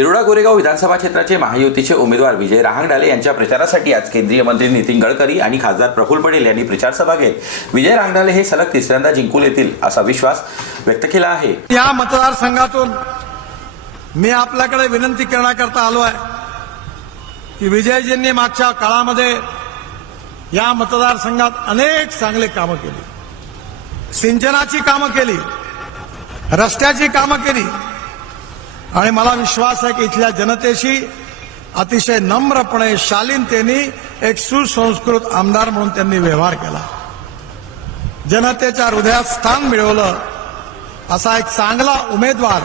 तिरोडा गोरेगाव विधानसभा क्षेत्राचे महायुतीचे उमेदवार विजय रहांगडाले यांच्या प्रचारासाठी आज केंद्रीय मंत्री नितीन गडकरी आणि खासदार प्रफुल्ल पटेल यांनी प्रचार सभा घेत विजय रहांगडाले हे सलग तिसऱ्यांदा जिंकून येतील असा विश्वास व्यक्त केला आहे। या मतदारसंघातून मी आपल्याकडे विनंती करण्याकरता आलो आहे की विजयजींनी मागच्या काळामध्ये या मतदारसंघात अनेक चांगले कामं केली, सिंचनाची कामं केली, रस्त्याची कामं केली आणि मला विश्वास आहे की इथल्या जनतेशी अतिशय नम्रपणे शालीनतेने एक सुसंस्कृत आमदार म्हणून त्यांनी व्यवहार केला, जनतेच्या हृदयात स्थान मिळवलं। असा एक चांगला उमेदवार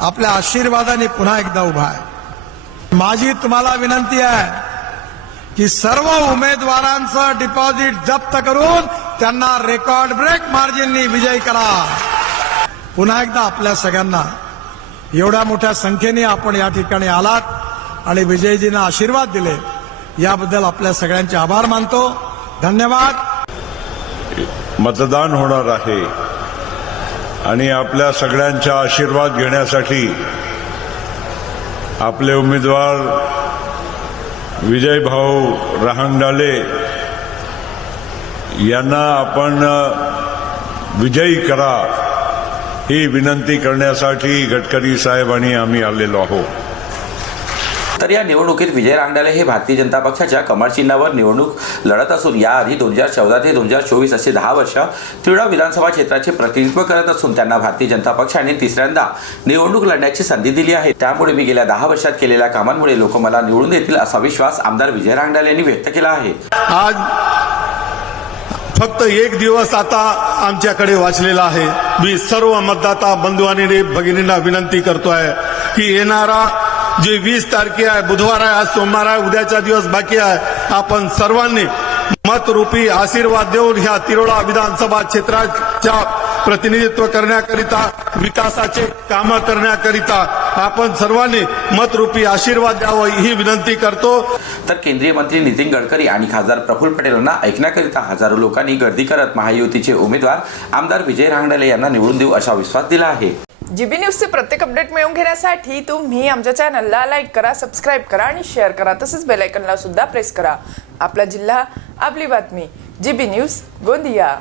आपल्या आशीर्वादाने पुन्हा एकदा उभा आहे। माझी तुम्हाला विनंती आहे की सर्व उमेदवारांचं डिपॉझिट जप्त करून त्यांना रेकॉर्ड ब्रेक मार्जिननी विजयी करा। पुन्हा एकदा आपल्या सगळ्यांना एवढ्या मोठ्या संख्येने आपण या ठिकाणी आलात आणि विजयजींना आशीर्वाद दिले याबद्दल आपल्या सगळ्यांचे आभार मानतो। धन्यवाद। मतदान होणार आहे आणि आपल्या सगळ्यांचा आशीर्वाद घेण्यासाठी आपले उमेदवार विजय भाऊ रहांगडाले यांना आपण विजयी करा ही विनंती करण्यासाठी गडकरी साहेब आणि आम्ही आलेलो आहोत। तर या निवडणुकीत विजय रहांगडाले हे भारतीय जनता पक्षाच्या कमळ चिन्हावर निवडणूक लढत असून याआधी 2014 ते 2024 असे 10 वर्ष तिरोडा विधानसभा क्षेत्राचे प्रतिनिधित्व करत असून त्यांना भारतीय जनता पक्षाने तिसऱ्यांदा निवडणूक लढण्याची संधी दिली आहे। त्यामुळे मी गेल्या 10 वर्षात केलेल्या कामांमुळे लोक मला निवडून देतील असा विश्वास आमदार विजय रहांगडाले यांनी व्यक्त केला आहे। आज फक्त एक दिवस आता आमच्याकडे वाचलेला आहे। मी सर्व मतदाता बंधू आणि भगिनींना विनंती करतोय की येणारा जे 20 तारखे आहे, बुधवार आहे, आज सोमवार आहे, उद्याचा दिवस बाकी आहे, आपण सर्वांनी मतरूपी आशीर्वाद देऊन ह्या तिरोडा विधानसभा क्षेत्राच्या प्रतिनिधित्व करण्याकरिता, विकासाचे कामं करण्याकरिता आपण सर्वांनी मतरूपी आशीर्वाद द्यावा ही विनंती करतो। तर केंद्रीय मंत्री नितीन गडकरी आणि खासदार प्रफुल्ल पटेल यांना ऐकण्याकरिता हजारो लोकांनी गर्दी करत महायुतीचे उमेदवार आमदार विजय रहांगडाले यांना निवडून देऊ असा विश्वास दिला आहे। जीबी न्यूजचे प्रत्येक अपडेट मिळवून घेण्यासाठी तुम्ही आमच्या चॅनलला लाईक करा, सबस्क्राईब करा आणि शेअर करा। तसंच बेल आयकॉनला सुद्धा प्रेस करा। आपला जिल्हा, आपली बातमी, जीबी न्यूज गोंदिया।